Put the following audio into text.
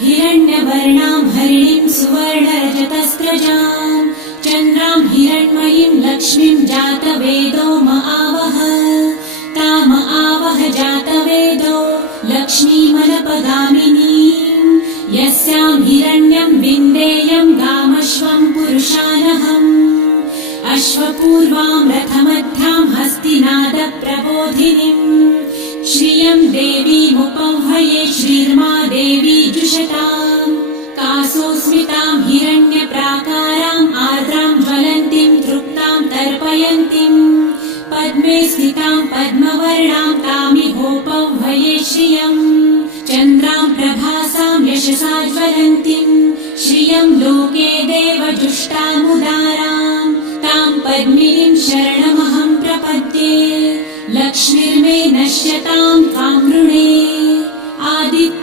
हिरण्यवर्णां हरिणीं सुवर्णरजतस्रजां चन्द्रां हिरण्मयीं लक्ष्मीं जातवेदो आवह ताम आवह जातवेदो लक्ष्मीमनपगामिनीं यस्यां हिरण्यं विन्देयं गामश्वं पुरुषानहम् अश्वपूर्वां रथमध्यां हस्तिनादप्रबोधिनीं श्रियं देवीमुपह्वये श्रीर्मा देवी जुषताम् कासोस्मितां हिरण्यप्राकाराम् आर्द्रां ज्वलन्तीं तृप्तां तर्पयन्तीं पद्मे स्थितां पद्मवर्णां तामिहोपह्वये श्रियम् चन्द्रां प्रभासां यशसा ज्वलन्तीं श्रियं लोके देवजुष्टामुदारां तां पद्मिनीं शरणमहं प्रपद्ये लक्ष्मीर्मे नश्यतां त्वां वृणे आदित्य